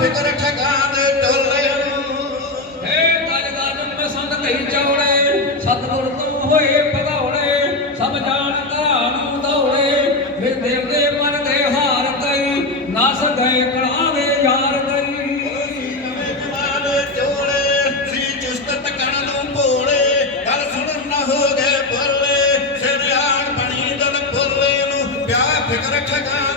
ਫਿਕਰ ਠਗਾ ਦੇ ਟੋਲੇ ਨੂੰ ਹੇ ਤਜ ਦਾ ਜੰਮ ਸੰਤ ਕਈ ਚੌੜੇ ਸਤਿਗੁਰ ਤੋਂ ਹੋਏ ਭਗੌੜੇ ਸਭ ਜਾਣ ਘਰਾਂ ਨੂੰ ਦੌੜੇ। ਫਿਰ ਦੇਵ ਦੇ ਮਨ ਦੇ ਹਾਰ ਕਈ ਨਸ ਗਏ ਕਲਾਂ ਦੇ ਯਾਰ ਕਈ ਨਵੇਂ ਜਵਾਨ ਸੀ ਤਕਣ ਨੂੰ ਭੋਲੇ। ਗੱਲ ਸੁਣਨ ਨਾ ਹੋ ਗਏ ਸਿਰ ਆਣ ਬਣੀ ਦਲ ਫੁੱਲੇ ਨੂੰ। ਵਿਆਹ ਫਿਕਰ ਠਗਾ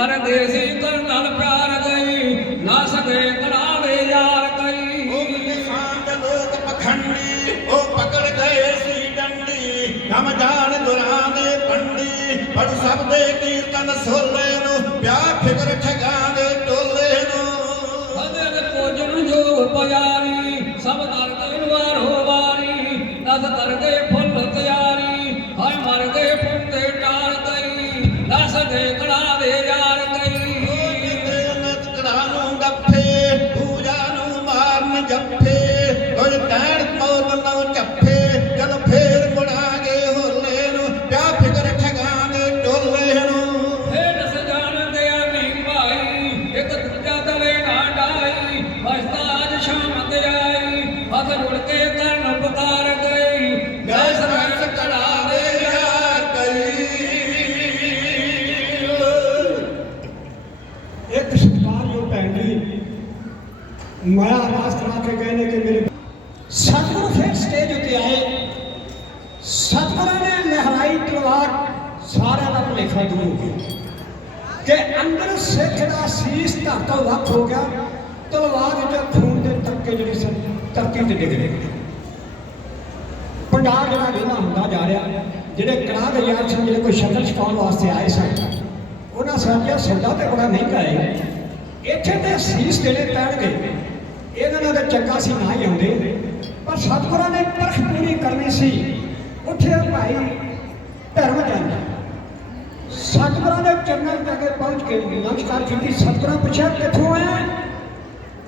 ਗਾਟੇ ਕਰਦੇ ਸੀ ਕਰਨਲ ਪਿਆਰ ਗਈ ਨਾ ਸਕੇ ਕਲਾਂ ਦੇ ਯਾਰ ਕਈ ਉਹ ਨਿਸ਼ਾਨ ਦੇ ਲੋਕ ਪਖੰਡੀ ਉਹ ਪਕੜ ਗਏ ਸੀ ਡੰਡੀ ਹਮ ਜਾਣ ਦੁਰਾਂ ਦੇ ਪੰਡੀ। ਪਰ ਸਭ ਦੇ ਕੀਰਤਨ ਸੋਲੇ ਨੂੰ ਵਿਆਹ ਫਿਕਰ ਠਗਾ ਦੇ ਟੋਲੇ ਨੂੰ। ਹਦਰ ਭੋਜਨ ਜੋ ਪੁਜਾਰੀ ਸਭ ਨਰ ਸਾਰਿਆਂ ਦੂਰ ਹੋ ਗਿਆ ਕਿ ਅੰਦਰ ਸਿੱਖ ਦਾ ਸੀਸ ਧੜ ਵੱਖ ਹੋ ਗਿਆ ਤਲਵਾਰ ਵਿੱਚ ਖੂਨ ਦੇ ਤੱਕੇ ਜਿਹੜੇ ਧਰਤੀ ਤੇ ਡਿੱਗ ਰਹੇ। ਪੰਡਾਲ ਜਿਹੜਾ ਵਿਹਲਾ ਹੁੰਦਾ ਜਾ ਰਿਹਾ, ਜਿਹੜੇ ਕੜਾਹ ਦੇ ਯਾਰ ਸਨ, ਜਿਹੜੇ ਕੋਈ ਸ਼ਕਲ ਛਪਾਉਣ ਵਾਸਤੇ ਆਏ ਸਨ, ਉਹਨਾਂ ਸਮਝਿਆ ਸੌਦਾ ਤੇ ਬੜਾ ਮਹਿੰਗਾ ਹੈ। ਇੱਥੇ ਤੇ ਸੀਸ ਦੇਣੇ ਪੈਣਗੇ ਇਹਨਾਂ ਨਾਲ ਚੰਗਾ ਸੀ, ਨਾ ਹੀ ਆਉਂਦੇ। ਪਰ ਸਤਿਗੁਰਾਂ ਨੇ ਪਰਖ ਪੂਰੀ ਕਰਨੀ ਸੀ। ਉੱਠਿਆ ਭਾਈ ਧਰਮ ਚੰਦ ਸਤਿਗੁਰਾਂ ਦੇ ਚਰਨਾਂ ਤੇ ਅੱਗੇ ਪਹੁੰਚ ਕੇ ਨਮਸਕਾਰ ਕੀਤੀ ਸਤਿਗੁਰਾਂ ਪੁੱਛਿਆ, ਕਿੱਥੋਂ ਆਇਆ?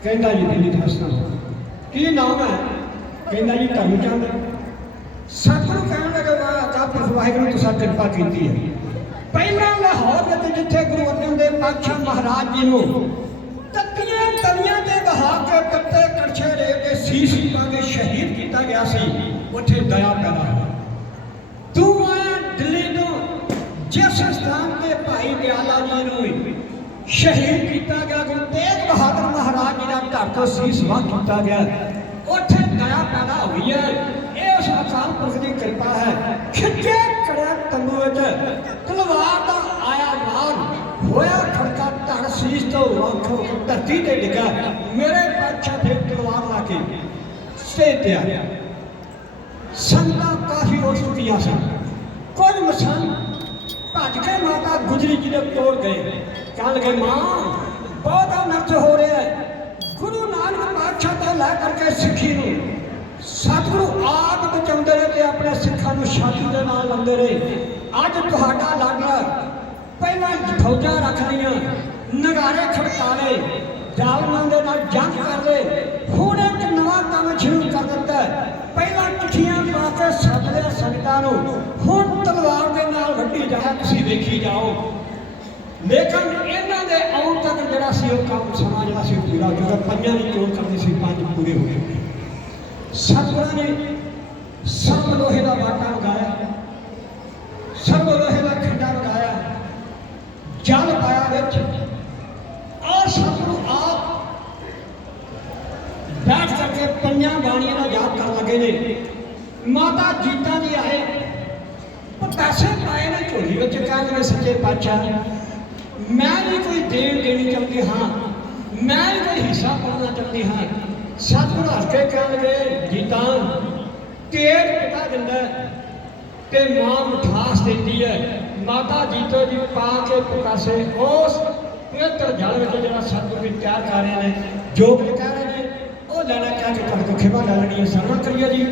ਕਹਿੰਦਾ ਜੀ ਦਿੱਲੀ ਹਸਨਾ ਕੀ ਨਾਮ ਹੈ? ਕਹਿੰਦਾ ਜੀ ਧਰਮ ਚੰਦ। ਸਤਿਗੁਰੂ ਕਹਿਣ ਲੱਗੇ, ਵਾਹ ਆਕਾ ਪ੍ਰਭੂ ਵਾਹਿਗੁਰੂ ਤੁਸੀਂ ਕਿਰਪਾ ਕੀਤੀ ਹੈ। ਪਹਿਲਾਂ ਲਾਹੌਰ ਵਿੱਚ ਜਿੱਥੇ ਗੁਰੂ ਅਰਜਨ ਦੇਵ ਪਾਤਸ਼ਾਹ ਮਹਾਰਾਜ ਜੀ ਨੂੰ ਤੱਕੀਆਂ ਤਵੀਆਂ ਤੇ ਬਹਾ ਕੇ ਕੱਤੇ, ਕੜਛੇ ਦੇ ਕੇ ਸੀਸ ਪਾ ਕੇ ਸ਼ਹੀਦ ਕੀਤਾ ਗਿਆ ਸੀ, ਉੱਥੇ ਦਇਆ ਪੈਦਾ ਹੋਈ ਤੂੰ ਆਇਆ ਦਿੱਲੀ ਤੋਂ ਜਿਸ ਸਥਾਨ ਤੇ ਭਾਈ ਦਿਆਲਾ ਜੀ ਨੂੰ ਸ਼ਹੀਦ ਕੀਤਾ ਗਿਆ, ਗੁਰੂ ਤੇਗ ਬਹਾਦਰ ਮਹਾਰਾਜ ਜੀ ਦਾ ਧੜ ਤੋਂ ਸੀਸ ਵਾਹ ਕੀਤਾ ਗਿਆ। ਉੱਥੇ ਦਇਆ ਪੈਦਾ ਹੋਈ ਹੈ। ਇਹ ਉਸ ਅਕਾਲ ਪੁਰਖ ਦੀ ਕਿਰਪਾ ਹੈ। ਖਿੱਚੇ ਕੜਿਆ ਤੰਬੂ ਵਿੱਚ ਤਲਵਾਰ ਦਾ ਆਇਆ ਬਾਹਰ ਹੋਇਆ ਖੜਕਾ ਧੜ ਸੀਸ ਤੋਂ ਵੱਖ ਹੋ ਕੇ ਧਰਤੀ ਤੇ ਡਿੱਗਾ। ਮੇਰੇ ਪਾਛਾ ਫਿਰ ਤਲਵਾਰ ਲਾ ਕੇ ਸਟੇਜ ਤੇ ਆ ਗਿਆ। ਸੰਗਤਾਂ ਕਾਫੀ ਉੱਠ ਚੁੱਕੀਆਂ ਸਨ। ਕੁਝ ਮਸਨ ਭੱਜ ਕੇ ਮਾਤਾ ਗੁਜਰੀ ਜੀ ਦੇ ਕੋਲ ਗਏ। ਕਹਿਣ ਲੱਗੇ ਮਾਂ, ਬਹੁਤ ਅਨਰਥ ਹੋ ਰਿਹਾ ਹੈ। ਗੁਰੂ ਨਾਨਕ ਪਾਤਸ਼ਾਹ ਤੋਂ ਲੈ ਕਰਕੇ ਸਿੱਖੀ ਨੂੰ, ਸਤਿਗੁਰੂ ਆਪ ਬਚਾਉਂਦੇ ਰਹੇ ਤੇ ਆਪਣੇ ਸਿੱਖਾਂ ਨੂੰ ਸ਼ਾਂਤੀ ਦੇ ਨਾਲ ਲਾਉਂਦੇ ਰਹੇ। ਅੱਜ ਤੁਹਾਡਾ ਲਾਡਲਾ ਪਹਿਲਾਂ ਫੌਜਾਂ ਰੱਖ ਲਈਆਂ ਨਗਾਰੇ ਖੜਕਾਲੇ ਜ਼ਾਲਮਾਂ ਦੇ ਨਾਲ ਜੰਗ ਕਰਦੇ, ਹੁਣ ਇੱਕ ਨਵਾਂ ਕੰਮ ਸ਼ੁਰੂ ਕਰ ਦਿੱਤਾ ਪਹਿਲਾਂ ਚਿੱਠੀਆਂ ਪਾ ਕੇ ਸੱਦ ਲਿਆ ਸੰਗਤਾਂ ਨੂੰ, ਹੁਣ ਦੇ ਨਾਲ ਤੁਸੀਂ ਵੇਖੀ ਜਾਓ। ਲੇਕਿਨ ਇਹਨਾਂ ਦੇ ਆਉਣ ਤੱਕ ਜਿਹੜਾ ਸੀ ਉਹ ਕੰਮ ਸਮਾਂ ਜਿਹੜਾ ਸੀ ਉਹ ਪੂਰਾ ਹੋ ਪੰਜਾਂ ਦੀ ਚੋਣ ਕਰਨੀ ਸੀ, ਪੰਜ ਪੂਰੇ ਹੋ ਗਏ। ਸਤਿਗੁਰਾਂ ਨੇ ਸਭ ਲੋਹੇ ਦਾ ਬਾਟਾ ਲਗਾਇਆ ਸਭ ਲੋਹੇ ਦਾ ਖੰਡਾ ਲਗਾਇਆ ਜਲ ਪਾਇਆ ਵਿੱਚ। ਔਰ ਸਤਿਗੁਰੂ ਆਪ ਬੈਠ ਕਰਕੇ ਪੰਜਾਂ ਬਾਣੀਆਂ ਦਾ ਯਾਦ ਕਰਨ ਲੱਗੇ ਨੇ। ਮਾਤਾ ਜੀਤਾ ਜੀ ਆਏ। ਪੈਸੇ ਪਾਏ ਨੇ, ਝੋਲੀ ਵਿੱਚ ਕਹਿੰਦੇ ਸੱਚੇ ਪਾਤਸ਼ਾਹ? ਮੈਂ ਵੀ ਕੋਈ ਦੇਣ ਦੇਣੀ ਚਾਹੁੰਦੀ ਹਾਂ। ਮੈਂ ਵੀ ਕੋਈ ਹਿੱਸਾ ਪਾਉਣਾ ਚਾਹੁੰਦੀ ਹਾਂ। ਸਤਿਗੁਰ ਹੱਸ ਕੇ ਕਹਿਣਗੇ ਜੀਤਾ ਤੇਗ ਪਿਤਾ ਦਿੰਦਾ ਤੇ ਮਾਂ ਮਿਠਾਸ ਦਿੰਦੀ ਹੈ। ਮਾਤਾ ਜੀਤੋ ਜੀ ਪਾ ਕੇ ਪਕਾਸੇ ਉਸ ਪਵਿੱਤਰ ਜਲ ਵਿੱਚ ਜਿਹੜਾ ਸਤਿਗੁਰ ਵੀ ਤਿਆਰ ਕਰ ਰਹੇ ਨੇ, ਜੋ ਵੀ ਕਹਿ ਰਹੇ ਨੇ, ਉਹ ਲੈਣਾ ਕਹਿ ਕੇ ਤੁਹਾਡੇ ਤੋਂ ਖਿਮਾ ਲੈ ਲੈਣੀ ਹੈ। ਸਰਵਣ ਕਰੀਏ ਜੀ।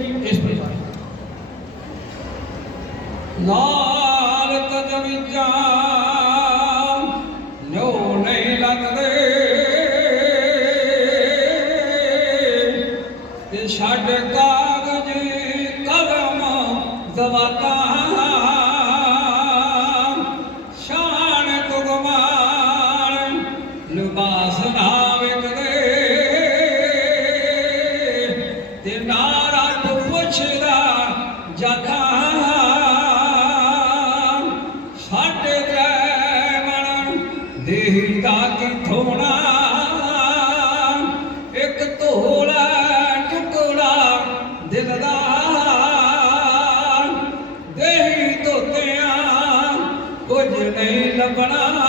नारतद विद्या ਦੇਹੀ ਦਾ ਕੀ ਥੋਣਾ ਇੱਕ ਧੋਲਾ ਟੁਕੜਾ ਦਿਲ ਦਾ। ਦੇਹੀ ਧੋਤਿਆਂ ਕੁਝ ਨਹੀਂ ਲੱਭਣਾ।